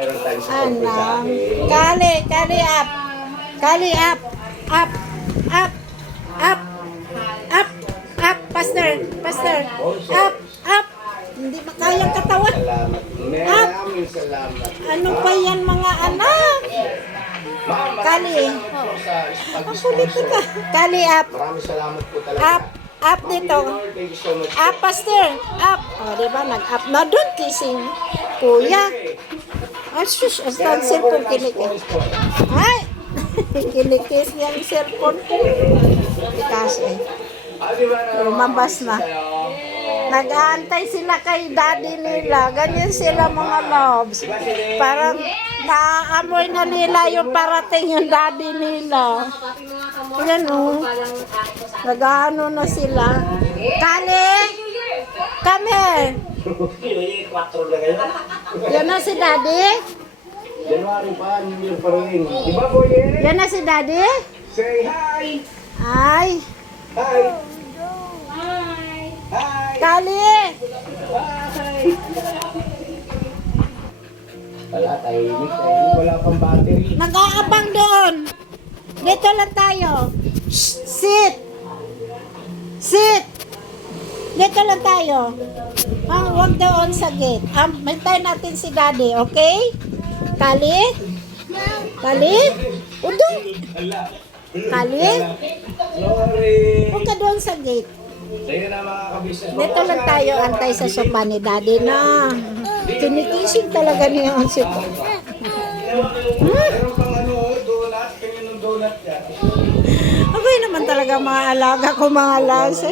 Anam. Kali up. Kali up. Up. Up. Up. Up. Up. Pastor. Pastor. Up. Up. Hindi makayang katawan. Salamat. Up. Maraming salamat. Ano pa yan mga anak? Kali. Ang kulit ka. Kali up. Maraming salamat po talaga. Up. Up dito. Lord, thank you so much. Up, pastor. Up. O, diba? Nag-up na doon. Kissing. Kuya. Ay, shush. Ang cellphone kinikis. Ay! Kinikis niya ang cellphone ko. Kasi, lumabas na. Nag-aantay sila kay daddy nila. Ganyan sila mga loves. Parang naaamoy na nila yung parating yung daddy nila. Yan o. Nag-ano na sila. Kali! Come here! Yan na si daddy? January pa, New Year pa rin. Di ba, Boye? Yan na si daddy? Say hi! Ay! Hi! Hi! Kali! Hi! Wala tayo. Wala pang battery. Nag-aabang doon. Dito lang tayo. Shh, sit! Sit! Dito lang tayo. Huwag doon sa gate. Maintayin natin si daddy, okay? Kali? Kali? Udo? Kali? Sorry! Huwag ka doon sa gate. Sa'yo na mga kabisnes. Dito lang tayo antay sa sopa ni daddy na. Kinikising talaga niya ang sopa. Meron pang ano, donut. Kanya ng donut yan. Abay naman talaga mga alaga ko mga lasa.